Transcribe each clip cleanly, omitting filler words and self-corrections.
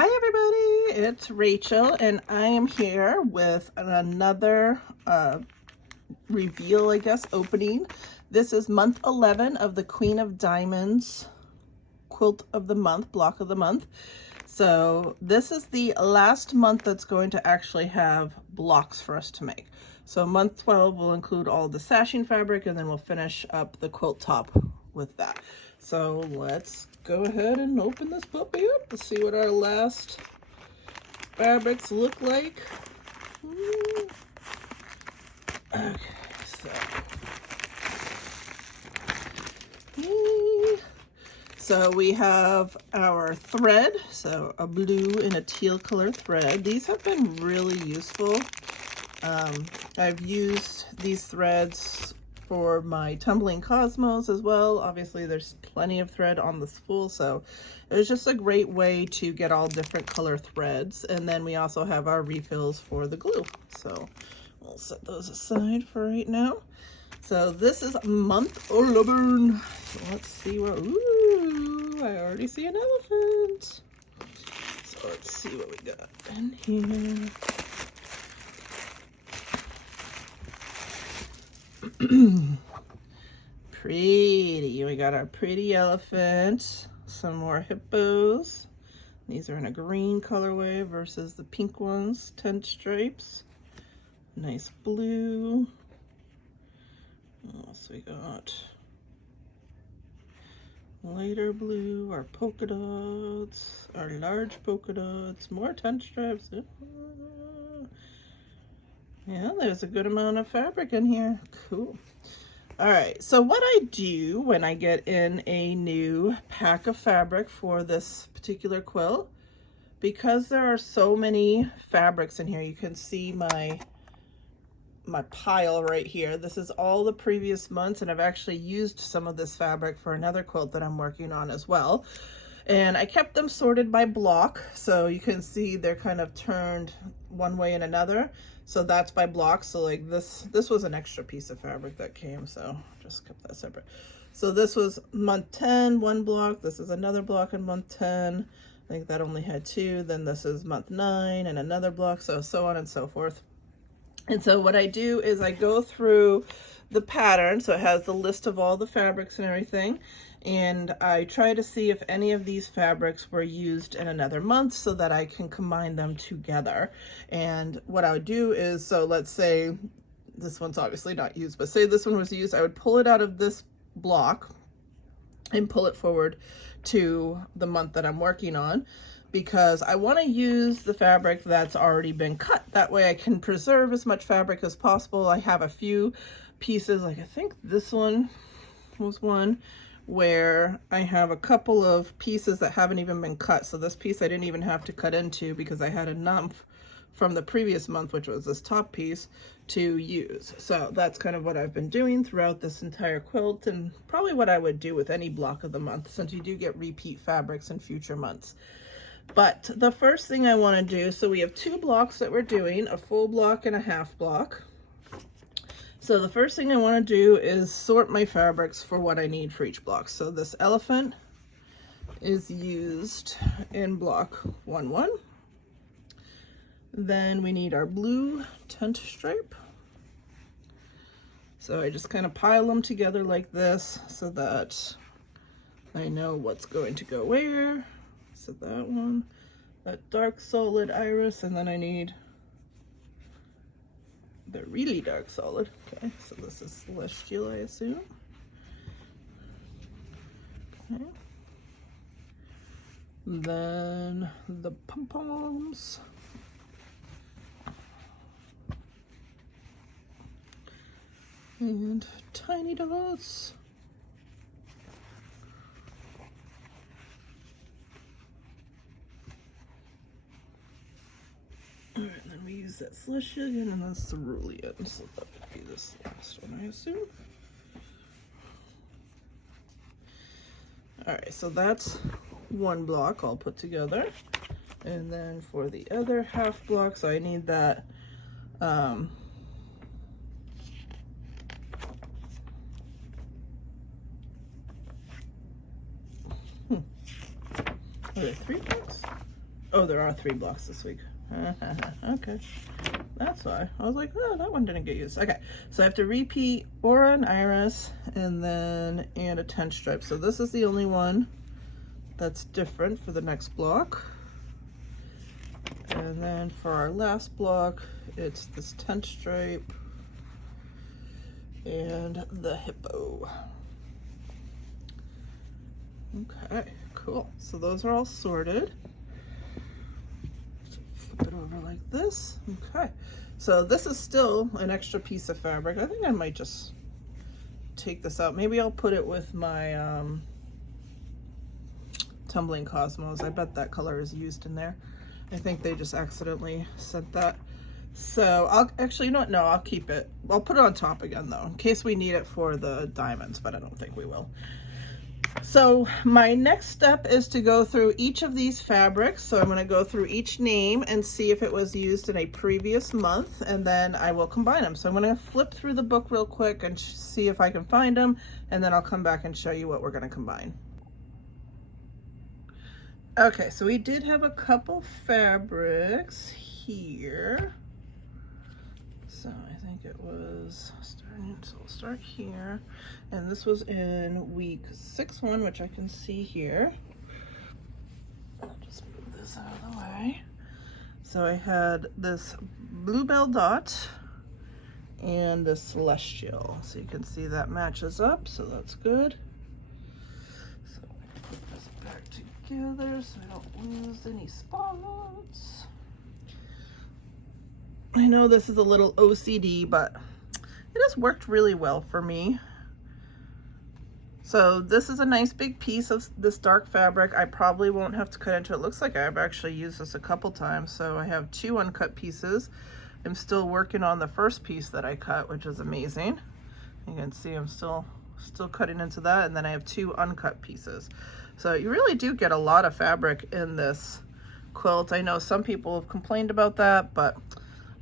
Hi everybody, it's Rachel and I am here with another reveal, I guess, opening. This is month 11 of the Queen of Diamonds quilt of the month, block of the month. So this is the last month that's going to actually have blocks for us to make. So month 12 will include all the sashing fabric and then we'll finish up the quilt top with that. So let's go ahead and open this puppy up to see what our last fabrics look like. Okay, so we have our thread, so a blue and a teal color thread. These have been really useful. I've used these threads for my tumbling cosmos as well. Obviously there's plenty of thread on the spool, so it was just a great way to get all different color threads. And then we also have our refills for the glue, so we'll set those aside for right now. So this is month 11. So let's see what, ooh, I already see an elephant. So let's see what we got in here. Pretty. We got our pretty elephant, some more hippos. These are in a green colorway versus the pink ones, tent stripes. Nice blue. What else we got? Lighter blue, our polka dots, our large polka dots, more tent stripes. Yeah, there's a good amount of fabric in here. Cool. All right, so what I do when I get in a new pack of fabric for this particular quilt, because there are so many fabrics in here, you can see my pile right here. This is all the previous months, and I've actually used some of this fabric for another quilt that I'm working on as well. And I kept them sorted by block, so you can see they're kind of turned one way and another. So that's by block. So like this was an extra piece of fabric that came, so just kept that separate. So this was month 10, one block. This is another block in month 10. I think that only had two. Then this is month 9 and another block, so on and so forth. And so what I do is I go through the pattern, so it has the list of all the fabrics and everything, and I try to see if any of these fabrics were used in another month so that I can combine them together. And what I would do is, so let's say this one's obviously not used, but say this one was used, I would pull it out of this block and pull it forward to the month that I'm working on, because I want to use the fabric that's already been cut. That way I can preserve as much fabric as possible. I have a few pieces, like I think this one was one where I have a couple of pieces that haven't even been cut. So this piece I didn't even have to cut into because I had enough from the previous month, which was this top piece, to use. So that's kind of what I've been doing throughout this entire quilt, and probably what I would do with any block of the month, since you do get repeat fabrics in future months. But the first thing I want to do, so we have two blocks that we're doing, a full block and a half block. So the first thing I want to do is sort my fabrics for what I need for each block. So this elephant is used in block 1-1. Then we need our blue tent stripe. So I just kind of pile them together like this so that I know what's going to go where. So that one, that dark solid iris, and then I need the really dark solid. Okay, so this is celestial, I assume. Okay. Then the pom-poms. And tiny dots. All right, then we use that celestial again, and that's cerulean, so that would be this last one, I assume. All right, so that's one block all put together. And then for the other half block, so I need that Are there 3 blocks? Oh, there are 3 blocks this week. Okay, that's why. I was like, oh, that one didn't get used. Okay, so I have to repeat Aura and Iris and then and a 10 stripe. So this is the only one that's different for the next block. And then for our last block, it's this 10 stripe and the hippo. Okay, cool. So those are all sorted. Flip it over like this. Okay, so this is still an extra piece of fabric. I think I might just take this out. Maybe I'll put it with my Tumbling Cosmos. I bet that color is used in there. I think they just accidentally sent that. So I'll actually, you know what? No, I'll keep it. I'll put it on top again though, in case we need it for the diamonds, but I don't think we will. So my next step is to go through each of these fabrics. So I'm going to go through each name and see if it was used in a previous month, and then I will combine them. So I'm going to flip through the book real quick and see if I can find them, and then I'll come back and show you what we're going to combine. Okay, so we did have a couple fabrics here. So I think it was starting, so we'll start here. And this was in week 6-1, which I can see here. I'll just move this out of the way. So I had this Bluebell Dot and the Celestial. So you can see that matches up, so that's good. So put this back together so I don't lose any spots. I know this is a little OCD, but it has worked really well for me. So this is a nice big piece of this dark fabric. I probably won't have to cut into it. It looks like I've actually used this a couple times. So I have 2 uncut pieces. I'm still working on the first piece that I cut, which is amazing. You can see I'm still cutting into that. And then I have 2 uncut pieces. So you really do get a lot of fabric in this quilt. I know some people have complained about that, but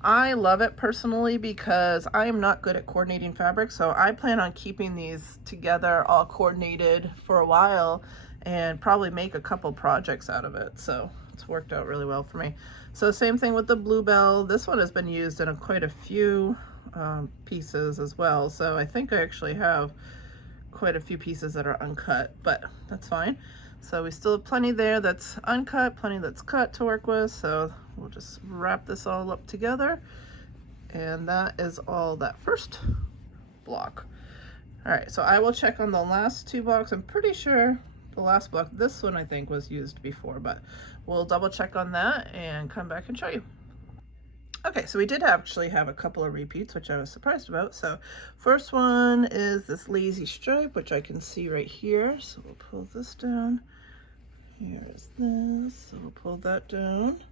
I love it personally because I am not good at coordinating fabric, so I plan on keeping these together all coordinated for a while and probably make a couple projects out of it. So it's worked out really well for me. So same thing with the Bluebell. This one has been used in quite a few pieces as well. So I think I actually have quite a few pieces that are uncut, but that's fine. So we still have plenty there that's uncut, plenty that's cut to work with. So we'll just wrap this all up together. And that is all that first block. All right, so I will check on the last 2 blocks. I'm pretty sure the last block, this one I think was used before, but we'll double check on that and come back and show you. Okay, so we did actually have a couple of repeats, which I was surprised about. So first one is this lazy stripe, which I can see right here. So we'll pull this down. Here is this, so we'll pull that down.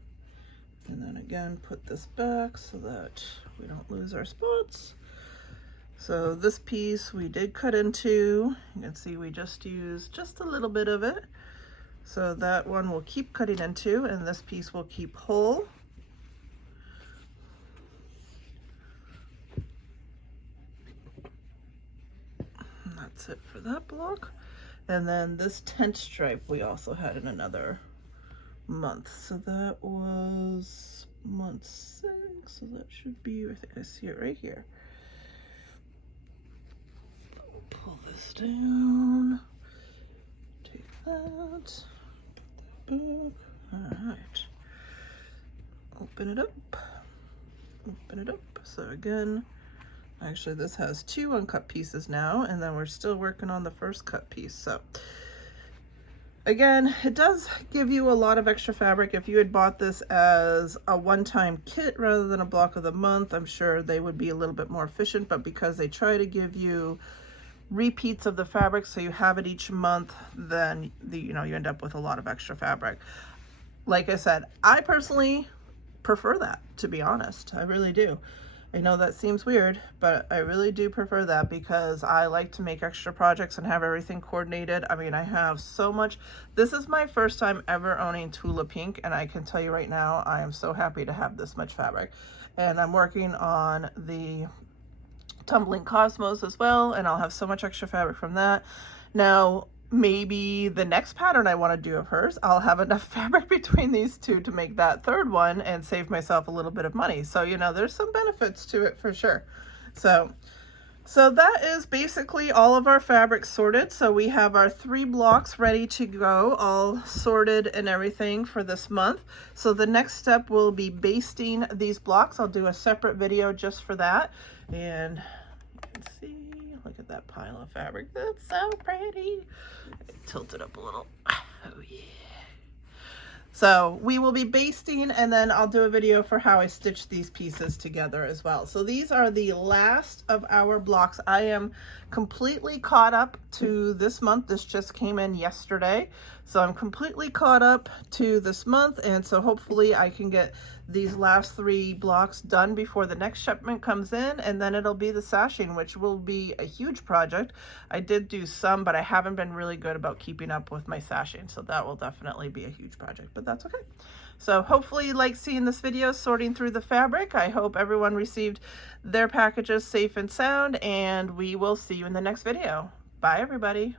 And then again, put this back so that we don't lose our spots. So this piece we did cut into. You can see we just used just a little bit of it. So that one we'll keep cutting into, and this piece will keep whole. And that's it for that block. And then this tent stripe we also had in another month. So that was month 6. So that should be, I think I see it right here. So we'll pull this down. Take that. Put that back. All right. Open it up. Open it up. So again, actually this has 2 uncut pieces now, and then we're still working on the first cut piece. So again, it does give you a lot of extra fabric. If you had bought this as a one-time kit rather than a block of the month, I'm sure they would be a little bit more efficient, but because they try to give you repeats of the fabric so you have it each month, then you end up with a lot of extra fabric. Like I said, I personally prefer that, to be honest. I really do. I know that seems weird, but I really do prefer that because I like to make extra projects and have everything coordinated. I mean, I have so much. This is my first time ever owning Tula Pink, and I can tell you right now, I am so happy to have this much fabric. And I'm working on the Tumbling Cosmos as well, and I'll have so much extra fabric from that. Now, maybe the next pattern I want to do of hers, I'll have enough fabric between these two to make that third one and save myself a little bit of money. So, you know, there's some benefits to it for sure. So that is basically all of our fabric sorted. So we have our 3 blocks ready to go, all sorted and everything for this month. So the next step will be basting these blocks. I'll do a separate video just for that. And you can see, look at that pile of fabric. That's so pretty. Tilt it up a little. Oh yeah. So we will be basting, and then I'll do a video for how I stitch these pieces together as well. So these are the last of our blocks. I am completely caught up to this month. This just came in yesterday. So I'm completely caught up to this month, and so hopefully I can get these last 3 blocks done before the next shipment comes in, and then it'll be the sashing, which will be a huge project. I did do some, but I haven't been really good about keeping up with my sashing, so that will definitely be a huge project, but that's okay. So hopefully you like seeing this video, sorting through the fabric. I hope everyone received their packages safe and sound, and we will see you in the next video. Bye, everybody.